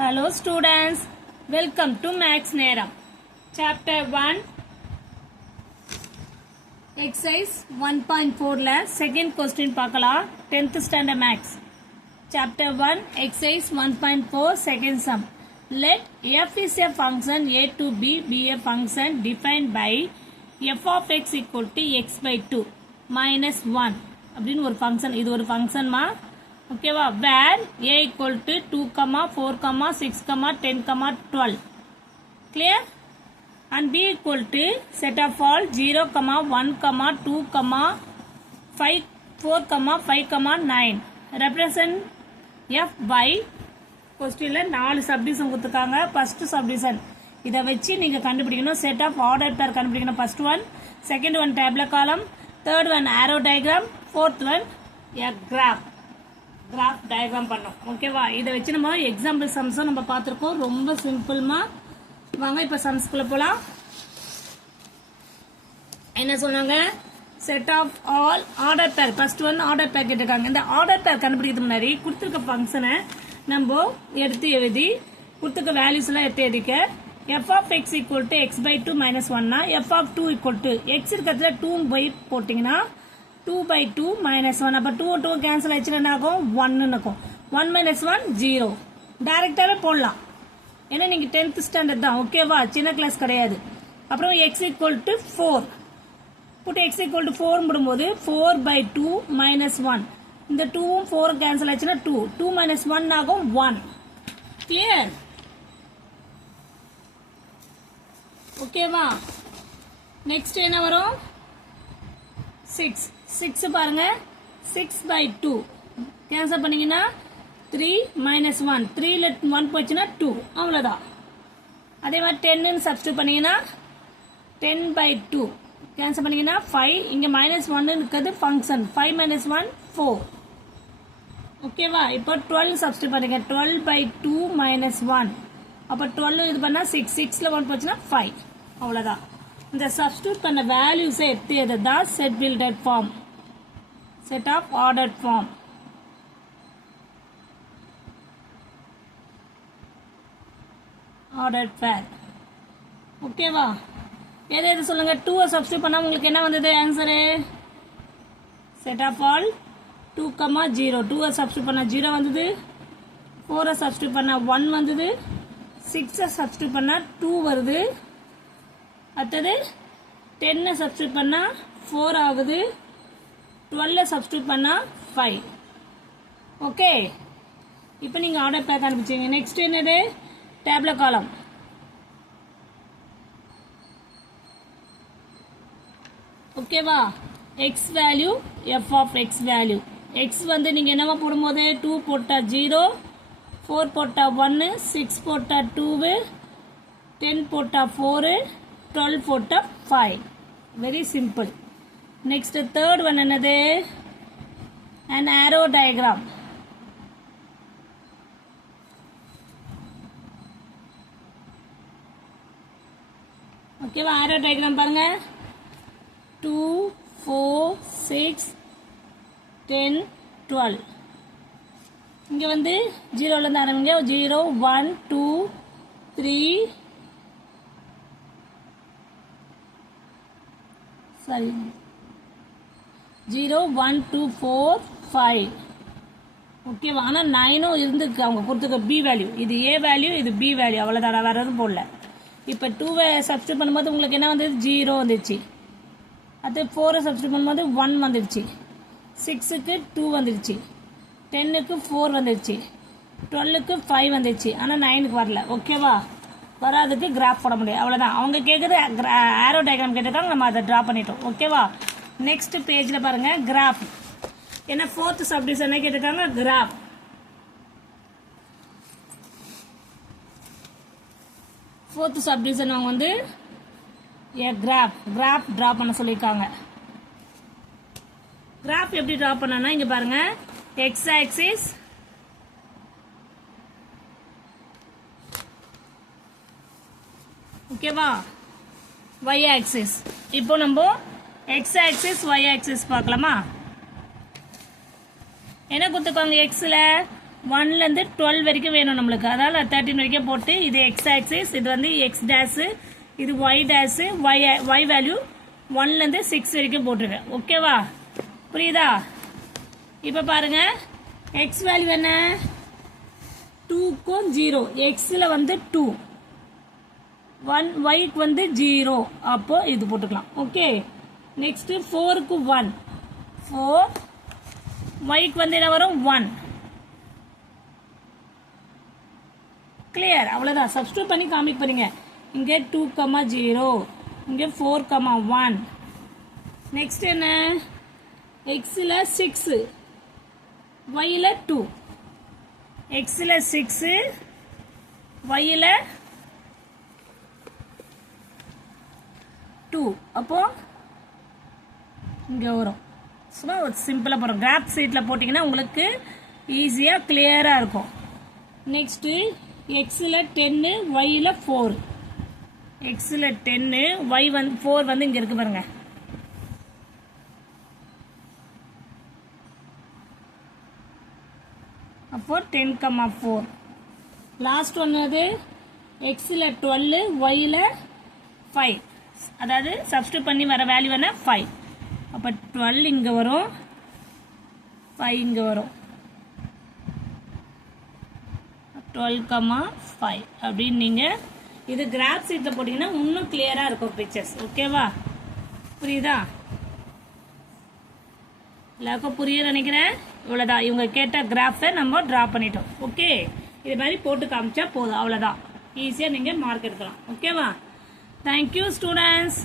Hello students, welcome to Max Neram. Chapter 1 Exercise 1.4 la second question பார்க்கலாம் 10th standard Max. Chapter 1 Exercise 1.4 second sum. Let f is a function a to b be a function defined by f of x equal to x by 2 minus 1 அப்படின்னு ஒரு function. இது ஒரு function மா ஓகேவா? where a equal to 2, 4, 6, 10, 12 clear and b equal to set of all 0, 1, 2, 5, 4, 5, 9 represent f by கொஸ்டின்ல 4 subdivision கொடுத்துருக்காங்க. First subdivision இதை வச்சு நீங்க கண்டுபிடிக்கணும். செட் ஆஃப் ஆர்டர் பேர் கண்டுபிடிக்கணும். First one, second one tabular column, third one arrow diagram, fourth one graph diagram பண்ணோம். ஓகேவா? இதை வச்சு நம்ம எக்ஸாம்பிள் சம்ஸும் நம்ம பார்த்துருக்கோம். ரொம்ப சிம்பிள்மா. வாங்க இப்போ சம்ஸ்குள்ள போலாம். என்ன சொன்னாங்க? Set of all order pair. First one order pair கேட்டிருக்காங்க. இந்த ஆர்டர் பேர் கண்டுபிடிக்கிறது முன்னாடி கொடுத்துருக்க ஃபங்க்ஷனை நம்ம எடுத்து எழுதி கொடுத்துருக்க வேல்யூஸ் எல்லாம் எடுத்து எழுதிக்க. F of X equal to X by 2 minus 1னா F of 2 equal to X இருக்கிறதுல 2 பை போட்டிங்கன்னா 2 by 2 minus 1. அப்போ 2 2 கேன்சல் ஆயிடுச்சுன்னா என்ன ஆகும்? 1 இருக்கும். 1 minus 1 0. டைரக்டாவே போடலாம். ஏன்னா நீங்க 10th ஸ்டாண்டர்ட் தான். ஓகேவா? சின்ன கிளாஸ் கிடையாது. அப்புறம் x equal to 4 puttu x equal to 4 போடும்போது 4 by 2 minus 1. இந்த 2ம் 4 கேன்சல் ஆயிடுச்சுன்னா 2. 2 minus 1 ஆகும் 1. கிளியர்? ஓகேவா? நெக்ஸ்ட் என்ன வரும்? 6 பாருங்க. 6 by 2 கேன்சல் பண்ணீங்கன்னா 3 minus 1. 3ல 1 போச்சுன்னா 2. அவ்வளவுதான். அதே மாதிரி 10 சப்ஸ்டிட்யூட் பண்ணீங்கன்னா 10 by 2 கேன்சல் பண்ணீங்கன்னா 5. இங்க மைனஸ் 1 இருக்கிறது ஃபங்க்ஷன். 5 minus 1 4. ஓகேவா? இப்போ 12 சப்ஸ்டிட்யூட் பண்ணுங்க. 12 by 2 minus 1. அப்போ 12 இது பண்ணா 6. 6ல 1 போச்சுன்னா 5. அவ்வளவுதான். இந்த சப்ஸ்டிட்யூட் பண்ண வேல்யூஸை எடுத்து எதுதான் set builded form, set of ordered form. Ordered pair. ஓகேவா? எது சொல்லுங்க. 2 சப்ஸ்டிட்யூட் பண்ணா உங்களுக்கு என்ன வந்தது answer? Set of all 2, 0. 2 substitute பண்ணா 0 வந்தது. 4 சப்ஸ்டிட்யூட் பண்ணா 1 வந்தது. 6 சப்ஸ்டிட்யூட் பண்ணா 2 வருது. அடுத்தது 10 சப்ஸ்டிட்யூட் பண்ணா 4 ஆகுது. 12 சப்ஸ்டிட்யூட் பண்ணா 5. ஓகே, இப்போ நீங்க ஆர்டர் பேர் கண்டுபிடிச்சீங்க. நெக்ஸ்ட் என்னது? Tabular column. ஓகேவா? X value, f of x value. X வந்து நீங்க என்னவா போடும்போது 2 போட்டா 0, 4 போட்டா 1, 6 போட்டா 2, 10 போட்டா 4, 12 போட்டா 5. Very simple. Next third one என்னது? an arrow diagram. ஓகேவா? arrow diagram பாருங்க. 2, 4, 6, 10, 12. இங்க வந்து 0ல இருந்து ஆரம்பிங்க. 0, 1, 2, 3, sorry, 0, 1, 2, 4, 5. ஓகேவா? ஆனா 9 இருந்துருக்கு அவங்க கொடுத்துருக்க பி வேல்யூ. இது ஏ வேல்யூ, இது பி வேல்யூ. அவ்வளவுதான், வேற எதுவும் போடல. இப்ப 2 சப்ஸ்டிட்யூட் பண்ணும்போது உங்களுக்கு என்ன வந்தது? 0 வந்துச்சு. அது 4 சப்ஸ்டிட்யூட் பண்ணும்போது 1 வந்துடுச்சு. 6க்கு 2 வந்துடுச்சு. 10க்கு 4 வந்துடுச்சு. 12க்கு 5 வந்துடுச்சு. ஆனா 9க்கு வரல. ஓகேவா? வராதுக்கு கிராஃப் போட முடியும். அவ்வளவுதான். அவங்க கேட்குறது ஆரோ டயக்ராம் கேட்டிருக்காங்க, நம்ம அதை டிரா பண்ணிட்டோம். ஓகேவா? நெக்ஸ்ட் பேஜ்ல பாருங்க கிராஃப். ஏன்னா 4th சப்டிவிஷன் என்ன கேட்டிருக்காங்க? கிராஃப். ஃபோர்த் சப்டிவிஷன் அவங்க வந்து கிராஃப் டிரா பண்ண சொல்லியிருக்காங்க. கிராஃப் எப்படி டிரா பண்ணனா இங்க பாருங்க. எக்ஸ் ஆக்சிஸ், ஓகேவா? y axis. இப்போ நம்ம x ஆக்சிஸ் y ஆக்சிஸ் பார்க்கலாமா? என்ன கொடுத்துருக்காங்க? எக்ஸ்ல 1லேருந்து 12 வரைக்கும் வேணும் நம்மளுக்கு. அதாவது 13 வரைக்கும் போட்டு இது எக்ஸ் ஆக்சிஸ், இது வந்து எக்ஸ் டேஷு, இது ஒய் டேஷு, ஒய் வேல்யூ 1லேருந்து 6 வரைக்கும் போட்டுருவேன். ஓகேவா? புரியுதா? இப்போ பாருங்க, எக்ஸ் வேல்யூ என்ன? 2க்கும் 0. எக்ஸில் வந்து 2, 1 ஒய்க்கு வந்து 0. அப்போ இது போட்டுக்கலாம். ஓகே. நெக்ஸ்ட் 4க்கு 1, 4 ஒய்க்கு வந்து என்ன வரும்? 1. கிளியர்? அவ்வளோதான். சப்ஸ்டியூட் பண்ணி காமிக்க போறீங்க. இங்கே 2,0, இங்கே 4,1. நெக்ஸ்ட் என்ன? எக்ஸில் 6, ஒய்யில் 2. எக்ஸில் 6, ஒய்யில் 2. அப்போ இங்கே வரும். சும்மா ஒரு சிம்பிளாக போகிறோம். கிராஃப் ஷீட்டில் போட்டிங்கன்னா உங்களுக்கு ஈஸியாக கிளியராக இருக்கும். நெக்ஸ்ட்டு எக்ஸில் 10, ஒய்யில் 4. எக்ஸில் 10, ஒய் வந்து 4 வந்து இங்கே இருக்கு பாருங்க. அப்போ 10,4. லாஸ்ட் ஒன்று அது எக்ஸில் 12, ஒய்யில் 5. அதாவது சப்ஸ்டியூட் பண்ணி வர வேல்யூ என்ன? 5. அப்போ 12 இங்கே வரும், 5 இங்கே வரும். 12,5 அப்படின்னு நீங்கள் இது கிராஃப் ஷீட்டில் போட்டிங்கன்னா இன்னும் கிளியராக இருக்கும் பிக்சர்ஸ். ஓகேவா? புரியுதா? எல்லாருக்கும் புரிய நினைக்கிறேன். இவ்வளோதான். இவங்க கேட்ட கிராஃபை நம்ம ட்ரா பண்ணிட்டோம். ஓகே. இது மாதிரி போட்டு காமிச்சா போதும். அவ்வளோதான். ஈஸியாக நீங்கள் மார்க் எடுக்கலாம். ஓகேவா? Thank you students.